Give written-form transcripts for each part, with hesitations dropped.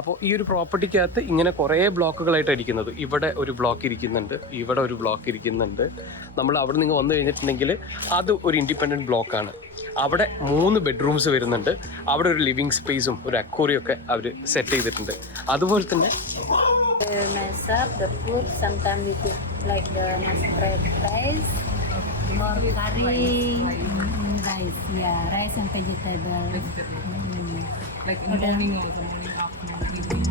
അപ്പോൾ ഈ ഒരു പ്രോപ്പർട്ടിക്കകത്ത് ഇങ്ങനെ കുറേ ബ്ലോക്കുകളായിട്ട് ഇരിക്കുന്നത്. ഇവിടെ ഒരു ബ്ലോക്ക് ഇരിക്കുന്നുണ്ട്, ഇവിടെ ഒരു ബ്ലോക്ക് ഇരിക്കുന്നുണ്ട്. നമ്മൾ അവിടെ നിന്ന് വന്നു കഴിഞ്ഞിട്ടുണ്ടെങ്കിൽ അത് ഒരു ഇൻഡിപെൻഡൻറ്റ് ബ്ലോക്കാണ്. അവിടെ 3 ബെഡ്റൂംസ് വരുന്നുണ്ട്. അവിടെ ഒരു ലിവിങ് സ്പേസും ഒരു അക്വേറിയം ഒക്കെ അവർ സെറ്റ് ചെയ്തിട്ടുണ്ട്. അതുപോലെ തന്നെ the food sometimes we cook like the spread rice or curry, rice, yeah, rice and vegetable. Like in the morning also, morning, afternoon, evening.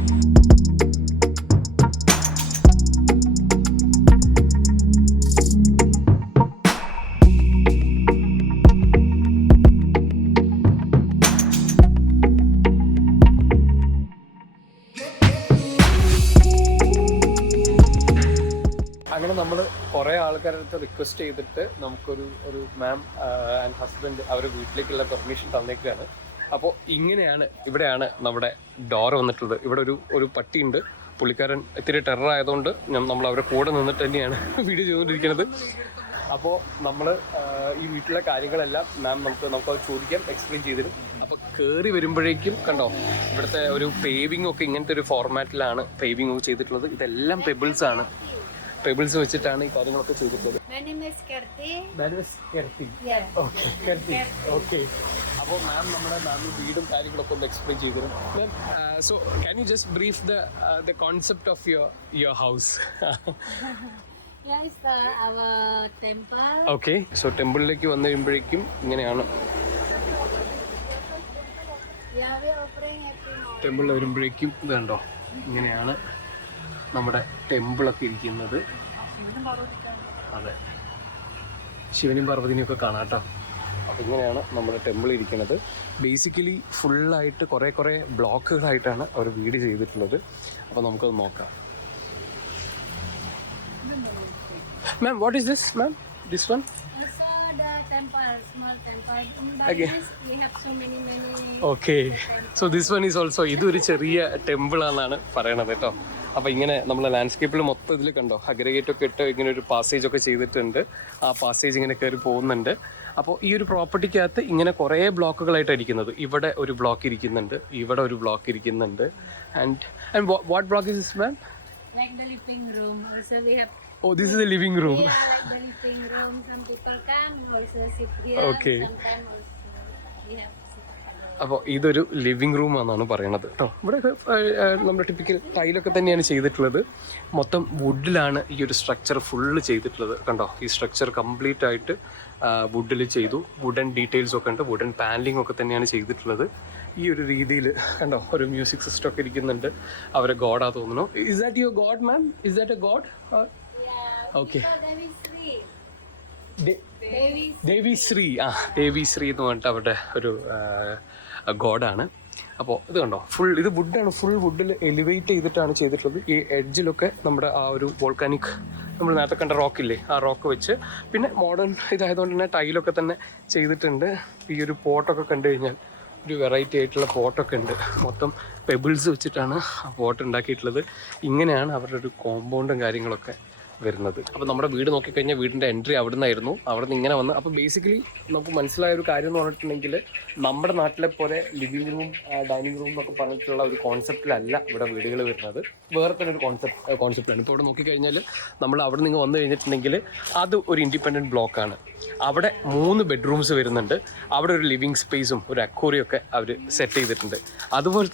അങ്ങനെ നമ്മൾ കുറേ ആൾക്കാരുടെ അടുത്ത് റിക്വസ്റ്റ് ചെയ്തിട്ട് നമുക്കൊരു മാം ആൻഡ് ഹസ്ബൻഡ് അവരുടെ വീട്ടിലേക്കുള്ള പെർമിഷൻ തന്നേക്കുകയാണ്. അപ്പോൾ ഇവിടെയാണ് നമ്മുടെ ഡോർ വന്നിട്ടുള്ളത്. ഇവിടെ ഒരു പട്ടിയുണ്ട്. പുള്ളിക്കാരൻ ഇത്തിരി ടെറർ ആയതുകൊണ്ട് നമ്മൾ അവരുടെ കൂടെ നിന്നിട്ട് തന്നെയാണ് വീഡിയോ ചെയ്തുകൊണ്ടിരിക്കുന്നത്. അപ്പോൾ നമ്മൾ ഈ വീട്ടിലെ കാര്യങ്ങളെല്ലാം മാം നമുക്കത് ചോദിക്കാം, എക്സ്പ്ലെയിൻ ചെയ്തിരും. അപ്പോൾ കയറി വരുമ്പോഴേക്കും കണ്ടോ, ഇവിടുത്തെ ഒരു പേവിംഗ് ഒക്കെ ഇങ്ങനത്തെ ഒരു ഫോർമാറ്റിലാണ് പേവിംഗ് ഒക്കെ ചെയ്തിട്ടുള്ളത്. ഇതെല്ലാം പെബിൾസ് ആണ്. പെബിൾസ് വെച്ചിട്ടാണ് ഈ കാര്യങ്ങളൊക്കെ ചെയ്തിട്ടുള്ളത്. ഓക്കെ. അപ്പോൾ മാം മാമിൻ്റെ വീടും കാര്യങ്ങളൊക്കെ ഒന്ന് എക്സ്പ്ലെയിൻ ചെയ്തു തരും. Ma'am, so can you just brief the concept of your house? Okay. So ടെമ്പിളിലേക്ക് വന്നു കഴിയുമ്പോഴേക്കും ഇങ്ങനെയാണ്. ടെമ്പിളിൽ വരുമ്പോഴേക്കും ഇത് കണ്ടോ, ഇങ്ങനെയാണ് നമ്മുടെ ടെമ്പിളൊക്കെ ഇരിക്കുന്നത്. അതെ, ശിവനും പാർവതിനെയും ഒക്കെ കാണാം കേട്ടോ. അപ്പോൾ ഇങ്ങനെയാണ് നമ്മുടെ ടെമ്പിൾ ഇരിക്കുന്നത്. ബേസിക്കലി ഫുള്ളായിട്ട് കുറേ ബ്ലോക്കുകളായിട്ടാണ് അവർ വീട് ചെയ്തിട്ടുള്ളത്. അപ്പോൾ നമുക്കത് നോക്കാം. Ma'am, what is this ma'am? This one? Okay. So this one is also, ഇതൊരു ചെറിയ ടെമ്പിളാണെന്നാണ് പറയണത് കേട്ടോ. അപ്പോൾ ഇങ്ങനെ നമ്മളെ ലാൻഡ്സ്കേപ്പിൽ മൊത്തം ഇതിൽ കണ്ടോ, അഗ്രഗേറ്റൊക്കെ ഇട്ട് ഇങ്ങനെ ഒരു പാസേജ് ഒക്കെ ചെയ്തിട്ടുണ്ട്. ആ പാസേജ് ഇങ്ങനെ കയറി പോകുന്നുണ്ട്. അപ്പോൾ ഈ ഒരു പ്രോപ്പർട്ടിക്കകത്ത് ഇങ്ങനെ കുറേ ബ്ലോക്കുകളായിട്ട് ഇരിക്കുന്നത്. ഇവിടെ ഒരു ബ്ലോക്ക് ഇരിക്കുന്നുണ്ട്, ഇവിടെ ഒരു ബ്ലോക്ക് ഇരിക്കുന്നുണ്ട്. And what block is this ma'am? Like the living room. Also we have. Oh, this is a living room. Yeah, like the living room. Some people come also sit here. Okay. Sometimes also we have. അപ്പോൾ ഇതൊരു living room ആണെന്നാണ് പറയണത് കേട്ടോ. ഇവിടെ നമ്മുടെ typical ടൈലൊക്കെ തന്നെയാണ് ചെയ്തിട്ടുള്ളത്. മൊത്തം വുഡിലാണ് ഈ ഒരു സ്ട്രക്ചർ ഫുള്ള് ചെയ്തിട്ടുള്ളത്. കണ്ടോ, ഈ സ്ട്രക്ചർ കംപ്ലീറ്റ് ആയിട്ട് വുഡിൽ ചെയ്തു. വുഡൻ ഡീറ്റെയിൽസ് ഒക്കെ ഉണ്ട്, വുഡൻ പാനലിംഗ് ഒക്കെ തന്നെയാണ് ചെയ്തിട്ടുള്ളത്. ഈ ഒരു രീതിയിൽ കണ്ടോ, ഒരു മ്യൂസിക് സിസ്റ്റം ഒക്കെ ഇരിക്കുന്നുണ്ട്. അവരെ ഗോഡാ തോന്നുന്നു. Is that your God ma'am? Is that A God? Okay. Devi Sri. Devi Sri എന്ന് പറഞ്ഞിട്ട് അവരുടെ ഒരു ഗോഡാണ്. അപ്പോൾ ഇത് കണ്ടോ, ഇത് വുഡാണ്. ഫുൾ വുഡിൽ എലിവേറ്റ് ചെയ്തിട്ടാണ് ചെയ്തിട്ടുള്ളത്. ഈ എഡ്ജിലൊക്കെ നമ്മുടെ ആ ഒരു വോൾക്കാനിക്, നമ്മൾ നേരത്തെ കണ്ട റോക്കില്ലേ, ആ റോക്ക് വെച്ച്, പിന്നെ മോഡേൺ ഇതായതുകൊണ്ട് തന്നെ ടൈലൊക്കെ തന്നെ ചെയ്തിട്ടുണ്ട്. ഈ ഒരു പോട്ടൊക്കെ കണ്ടു കഴിഞ്ഞാൽ ഒരു വെറൈറ്റി ആയിട്ടുള്ള പോട്ടൊക്കെ ഉണ്ട്. മൊത്തം പെബിൾസ് വെച്ചിട്ടാണ് ആ പോട്ട് ഉണ്ടാക്കിയിട്ടുള്ളത്. ഇങ്ങനെയാണ് അവരുടെ ഒരു കോമ്പൗണ്ടും കാര്യങ്ങളൊക്കെ വരുന്നത്. അപ്പോൾ നമ്മുടെ വീട് നോക്കിക്കഴിഞ്ഞാൽ വീടിൻ്റെ എൻട്രി അവിടെ നിന്നായിരുന്നു. അവിടെ നിന്ന് ഇങ്ങനെ വന്ന്, അപ്പോൾ ബേസിക്കലി നമുക്ക് മനസ്സിലായ ഒരു കാര്യം എന്ന് പറഞ്ഞിട്ടുണ്ടെങ്കിൽ, നമ്മുടെ നാട്ടിലെ പോലെ ലിവിങ് റൂം ഡൈനിങ് റൂം എന്നൊക്കെ പറഞ്ഞിട്ടുള്ള ഒരു കോൺസെപ്റ്റിലല്ല ഇവിടെ വീടുകൾ വരുന്നത്. വേറെ തന്നെ ഒരു കോൺസെപ്റ്റിലാണ്. ഇപ്പോൾ ഇവിടെ നോക്കിക്കഴിഞ്ഞാൽ നമ്മൾ അവിടെ നിന്ന് വന്നു കഴിഞ്ഞിട്ടുണ്ടെങ്കിൽ അത് ഒരു ഇൻഡിപെൻഡൻറ്റ് ബ്ലോക്കാണ്. അവിടെ 3 ബെഡ്റൂംസ് വരുന്നുണ്ട്. അവിടെ ഒരു ലിവിങ് സ്പേസും ഒരു അക്വേറിയം ഒക്കെ അവർ സെറ്റ് ചെയ്തിട്ടുണ്ട്. അതുപോലെ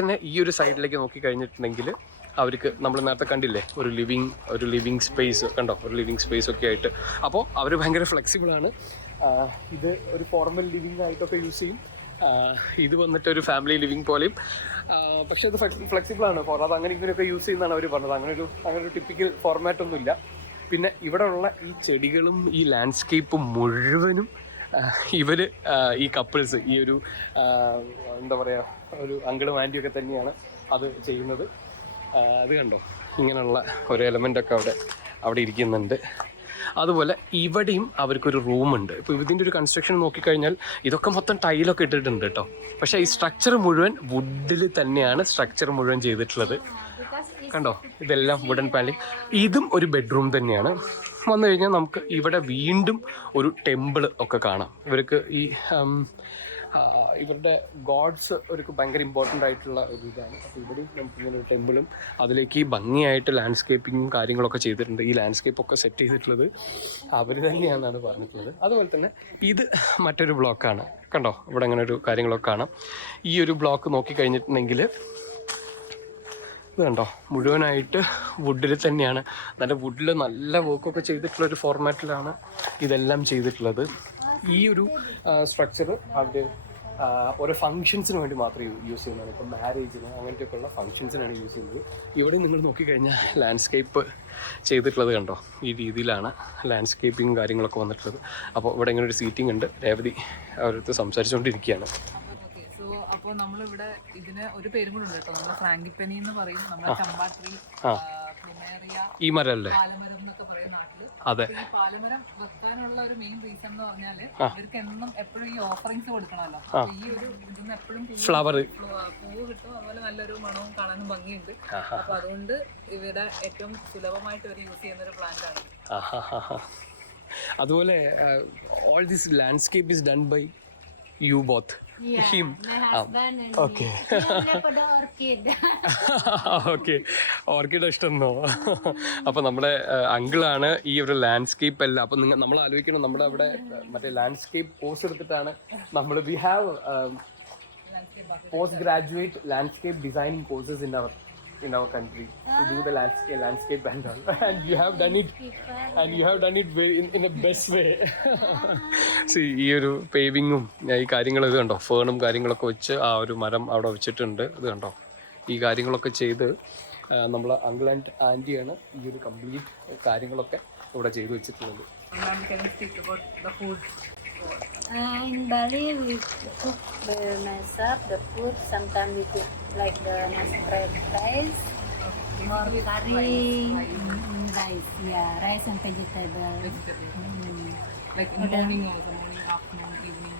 തന്നെ ഈ ഒരു സൈഡിലേക്ക് നോക്കിക്കഴിഞ്ഞിട്ടുണ്ടെങ്കിൽ അവർക്ക് നമ്മൾ നേരത്തെ കണ്ടില്ലേ, ഒരു ലിവിങ് സ്പേസ് കണ്ടോ, ഒരു ലിവിങ് സ്പേസ് ഒക്കെ ആയിട്ട്. അപ്പോൾ അവർ ഭയങ്കര ഫ്ലെക്സിബിളാണ്. ഇത് ഒരു ഫോർമൽ ലിവിങ് ആയിട്ടൊക്കെ യൂസ് ചെയ്യും. ഇത് വന്നിട്ട് ഒരു ഫാമിലി ലിവിങ് പോലെയും. പക്ഷേ അത് ഫ്ലെക്സിബിളാണ്. അത് അങ്ങനെ ഇങ്ങനെയൊക്കെ യൂസ് ചെയ്യുന്നതാണ് അവർ പറഞ്ഞത്. അങ്ങനെ ഒരു ടിപ്പിക്കൽ ഫോർമാറ്റൊന്നുമില്ല. പിന്നെ ഇവിടെ ഉള്ള ഈ ചെടികളും ഈ ലാൻഡ്സ്കേപ്പും മുഴുവനും ഈ കപ്പിൾസ്, ഈ ഒരു എന്താ പറയുക, ഒരു അങ്കിളും ആൻറ്റിയൊക്കെ തന്നെയാണ് അത് ചെയ്യുന്നത്. അത് കണ്ടോ, ഇങ്ങനെയുള്ള ഒരു എലമെൻ്റൊക്കെ അവിടെ ഇരിക്കുന്നുണ്ട്. അതുപോലെ ഇവിടെയും അവർക്കൊരു റൂമുണ്ട്. ഇപ്പോൾ ഇതിൻ്റെ ഒരു കൺസ്ട്രക്ഷൻ നോക്കിക്കഴിഞ്ഞാൽ ഇതൊക്കെ മൊത്തം ടൈലൊക്കെ ഇട്ടിട്ടുണ്ട് കേട്ടോ. പക്ഷേ ഈ സ്ട്രക്ചർ മുഴുവൻ വുഡിൽ തന്നെയാണ് സ്ട്രക്ചർ മുഴുവൻ ചെയ്തിട്ടുള്ളത്. കണ്ടോ, ഇതെല്ലാം വുഡൻ പാനലിംഗ്. ഇതും ഒരു ബെഡ്റൂം തന്നെയാണ്. വന്നു കഴിഞ്ഞാൽ നമുക്ക് ഇവിടെ വീണ്ടും ഒരു ടെമ്പിൾ ഒക്കെ കാണാം. ഇവർക്ക് ഈ ഇവരുടെ ഗോഡ്സ് ഒരു ഭയങ്കര ഇമ്പോർട്ടൻ്റ് ആയിട്ടുള്ള ഒരു ഇതാണ്. അപ്പോൾ ഇവിടെയും നമുക്ക് ഇങ്ങനെ ഒരു ടെമ്പിളും അതിലേക്ക് ഭംഗിയായിട്ട് ലാൻഡ്സ്കേപ്പിങ്ങും കാര്യങ്ങളൊക്കെ ചെയ്തിട്ടുണ്ട്. ഈ ലാൻഡ്സ്കേപ്പൊക്കെ സെറ്റ് ചെയ്തിട്ടുള്ളത് അവർ തന്നെയാണെന്നാണ് പറഞ്ഞിട്ടുള്ളത്. അതുപോലെ തന്നെ ഇത് മറ്റൊരു ബ്ലോക്കാണ്. കണ്ടോ, ഇവിടെ അങ്ങനെ ഒരു കാര്യങ്ങളൊക്കെ കാണാം. ഈ ഒരു ബ്ലോക്ക് നോക്കിക്കഴിഞ്ഞിട്ടുണ്ടെങ്കിൽ ഇത് കണ്ടോ, മുഴുവനായിട്ട് വുഡിൽ തന്നെയാണ്. നല്ല വുഡിൽ നല്ല വർക്കൊക്കെ ചെയ്തിട്ടുള്ളൊരു ഫോർമാറ്റിലാണ് ഇതെല്ലാം ചെയ്തിട്ടുള്ളത്. ഈ ഒരു സ്ട്രക്ചർ അത് ഓരോ ഫങ്ഷൻസിന് വേണ്ടി മാത്രമേ യൂസ് ചെയ്യുന്നതാണ്. ഇപ്പം മാരേജിന് അങ്ങനത്തെയൊക്കെയുള്ള ഫങ്ഷൻസിനാണ് യൂസ് ചെയ്യുന്നത്. ഇവിടെ നിങ്ങൾ നോക്കിക്കഴിഞ്ഞാൽ ലാൻഡ്സ്കേപ്പ് ചെയ്തിട്ടുള്ളത് കണ്ടോ, ഈ രീതിയിലാണ് ലാൻഡ്സ്കേപ്പിങ്ങും കാര്യങ്ങളൊക്കെ വന്നിട്ടുള്ളത്. അപ്പോൾ ഇവിടെ ഇങ്ങനെ ഒരു സീറ്റിംഗ് ഉണ്ട്. രേവതി അവരടുത്ത് സംസാരിച്ചുകൊണ്ടിരിക്കുകയാണ്. അപ്പോൾ നമ്മളിവിടെ ഇതിന് ഒരു പേരും കൂടെ ഉണ്ട് കേട്ടോ. നമ്മള് ഫ്രാങ്കിപ്പനി എന്ന് പറയും, നമ്മളെ ചമ്പാട്രി, ഈ മരം അല്ലേ, പാലമരം എന്നൊക്കെ പറയും നാട്ടില്. അതെ. ഈ പാലമരം വെക്കാനുള്ള ഒരു മെയിൻ റീസൺ എന്ന് പറഞ്ഞാല് ഇവർക്ക് എന്നും എപ്പോഴും ഈ ഓഫറിങ്സ് കൊടുക്കണമല്ലോ. ഈ ഒരു ഇതിന്ന് എപ്പോഴും ഫ്ലവർ പൂവ് കിട്ടും, അതുപോലെ നല്ലൊരു മണവും കാണാനും ഭംഗിയുണ്ട്. അപ്പൊ അതുകൊണ്ട് ഇവിടെ ഏറ്റവും സുലഭമായിട്ട് ഇവർ യൂസ് ചെയ്യുന്ന ഒരു പ്ലാന്റ് ആണ്. അതുപോലെ all this landscape is done by you both. Yeah, him. my husband and okay. me. Orchid. Okay, orchid ഇഷ്ടമെന്നോ? അപ്പോൾ നമ്മുടെ അങ്കിളാണ് ഈ ഒരു ലാൻഡ്സ്കേപ്പ് എല്ലാം. അപ്പോൾ നമ്മൾ ആലോചിക്കണം, നമ്മുടെ അവിടെ മറ്റേ ലാൻഡ്സ്കേപ്പ് കോഴ്സ് എടുത്തിട്ടാണ് നമ്മൾ we have post graduate landscape designing courses in our country to do the landscape and all, and you have done it very in a best way. See, ഈ ഒരു പേവിങ്ങും ഈ കാര്യങ്ങളും ഇത് കണ്ടോ, ഫേണും കാര്യങ്ങളൊക്കെ വെച്ച് ആ ഒരു മരം അവിടെ വെച്ചിട്ടുണ്ട്. ഇത് കണ്ടോ, ഈ കാര്യങ്ങളൊക്കെ ചെയ്ത് നമ്മൾ അങ്കിൾ ആൻഡ് ആൻറ്റിയാണ് ഈ ഒരു കംപ്ലീറ്റ് കാര്യങ്ങളൊക്കെ ഇവിടെ ചെയ്തു വെച്ചിട്ടുള്ളത്. In Bali, we cook the myself, the food. Sometimes we cook like the nasi fried rice or curry, rice. Yeah, rice and vegetable. Like in the morning also, morning, afternoon, evening.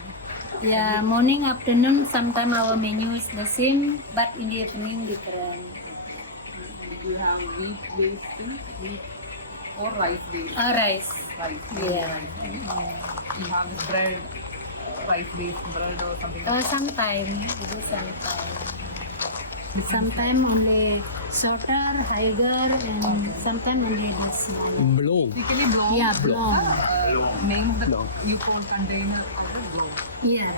Yeah, morning, afternoon. Sometimes our menu is the same, but in the evening different. You have wheat based wheat or rice based. Rice. Rice. Yeah. You have the bread, rice based bread or something. Sometimes we do sometimes. Sometimes only shorter, higher, and sometimes only the smaller. Blow. Basically blow. Yeah, blow. Name the you call container or blow. Yeah.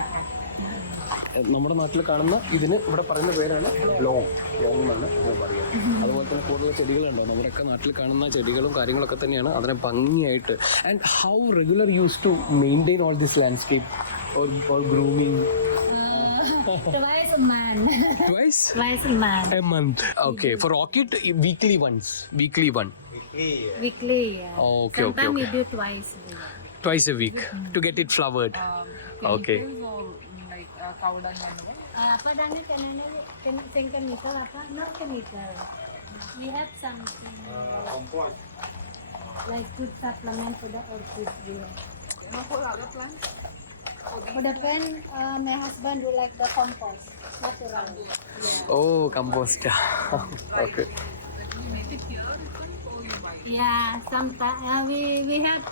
നമ്മുടെ നാട്ടിൽ കാണുന്ന ഇതിന് ഇവിടെ പറയുന്ന പേരാണ് long എന്നാണ് പറയുക. അതുപോലെ തന്നെ കൂടുതൽ ചെടികളുണ്ടോ, നമ്മുടെയൊക്കെ നാട്ടിൽ കാണുന്ന ചെടികളും കാര്യങ്ങളൊക്കെ തന്നെയാണ് അതിനെ ഭംഗിയായിട്ട്. And how regular use to maintain all this landscape or grooming? Twice a month. Twice a month. Okay, for orchid weekly one. Weekly, yeah. Okay, Sometimes okay. we do twice a week to get it flowered. Okay. Or like cow dung and all. Apa dana chemical apa? Not chemical. We have something like food supplement for the orchid. No, for other plants. For the plant, my husband do like the compost, natural. Yeah. Oh, compost. Okay. You make it here or you buy it? Yeah, sometimes we have.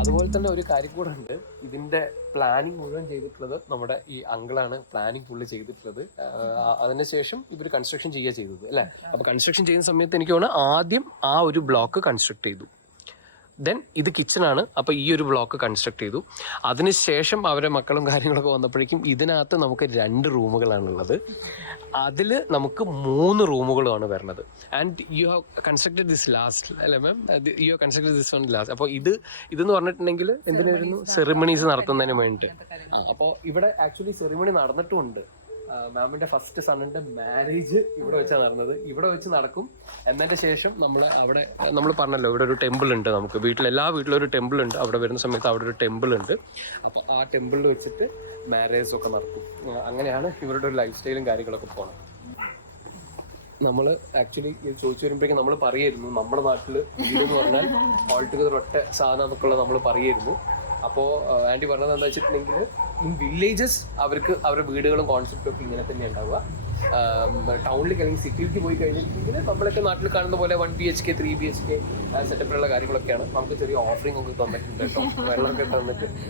അതുപോലെ തന്നെ ഒരു കാര്യം കൂടെ ഉണ്ട്, ഇതിന്റെ planning മുഴുവൻ ചെയ്തിട്ടുള്ളത് നമ്മുടെ ഈ അങ്കിളാണ്. പ്ലാനിങ് ഫുള്ള് ചെയ്തിട്ടുള്ളത്. അതിനുശേഷം ഇവർ കൺസ്ട്രക്ഷൻ ചെയ്യുക ചെയ്തത് അല്ലേ. അപ്പോൾ കൺസ്ട്രക്ഷൻ ചെയ്യുന്ന സമയത്ത് എനിക്ക് തോന്നുന്നു ആദ്യം ആ ഒരു ബ്ലോക്ക് കൺസ്ട്രക്ട് ചെയ്തു, ദെൻ ഇത് കിച്ചണാണ്, അപ്പോൾ ഈ ഒരു ബ്ലോക്ക് കൺസ്ട്രക്ട് ചെയ്തു. അതിനുശേഷം അവരെ മക്കളും കാര്യങ്ങളൊക്കെ വന്നപ്പോഴേക്കും ഇതിനകത്ത് നമുക്ക് 2 റൂമുകളാണുള്ളത്. അതിൽ നമുക്ക് 3 റൂമുകളുമാണ് വരുന്നത്. And you have constructed this last അല്ലേ ma'am, you have constructed this one last. അപ്പോൾ ഇതെന്ന് പറഞ്ഞിട്ടുണ്ടെങ്കിൽ എന്തിനായിരുന്നു, സെറിമണീസ് നടത്തുന്നതിന് വേണ്ടിയിട്ട്. അപ്പോൾ ഇവിടെ ആക്ച്വലി സെറിമണി നടന്നിട്ടുമുണ്ട്. മാമിൻ്റെ ഫസ്റ്റ് സണ്ണിൻ്റെ മാരേജ് ഇവിടെ വെച്ചാണ് നടന്നത്. ഇവിടെ വെച്ച് നടക്കും. എന്നതിൻ്റെ ശേഷം നമ്മൾ പറഞ്ഞല്ലോ ഇവിടെ ഒരു ടെമ്പിൾ ഉണ്ട്. നമുക്ക് എല്ലാ വീട്ടിലും ഒരു ടെമ്പിൾ ഉണ്ട്. അവിടെ വരുന്ന സമയത്ത് അവിടെ ഒരു ടെമ്പിൾ ഉണ്ട്. അപ്പോൾ ആ ടെമ്പിളിൽ വെച്ചിട്ട് മാരേജ് ഒക്കെ നടത്തും. അങ്ങനെയാണ് ഇവരുടെ ഒരു ലൈഫ് സ്റ്റൈലും കാര്യങ്ങളൊക്കെ പോകണം. നമ്മൾ ആക്ച്വലി ഇത് ചോദിച്ചു വരുമ്പോഴേക്കും നമ്മൾ പറയായിരുന്നു നമ്മുടെ നാട്ടിൽ വീട് എന്ന് പറഞ്ഞാൽ ഓൾ ടുഗദർ ഒറ്റ സാധനം എന്നൊക്കെ നമ്മൾ പറയായിരുന്നു. അപ്പോൾ ആൻറ്റി പറഞ്ഞത് എന്താ വെച്ചിട്ടുണ്ടെങ്കിൽ ഇൻ വില്ലേജസ് അവർക്ക് അവരുടെ വീടുകളും കോൺസെപ്റ്റും ഒക്കെ ഇങ്ങനെ തന്നെ ഉണ്ടാവുക. ടൗണിലേക്ക് അല്ലെങ്കിൽ സിറ്റിയിലേക്ക് പോയി കഴിഞ്ഞിട്ടുണ്ടെങ്കിൽ നമ്മളൊക്കെ നാട്ടിൽ കാണുന്ന പോലെ 1 BHK 3 BHK സെറ്റപ്പിലുള്ള കാര്യങ്ങളൊക്കെയാണ്. നമുക്ക് ചെറിയ ഓഫറിംഗ് ഒക്കെ തന്നിട്ടുണ്ട് കേട്ടോ, വെള്ളമൊക്കെ തന്നിട്ടുണ്ട്.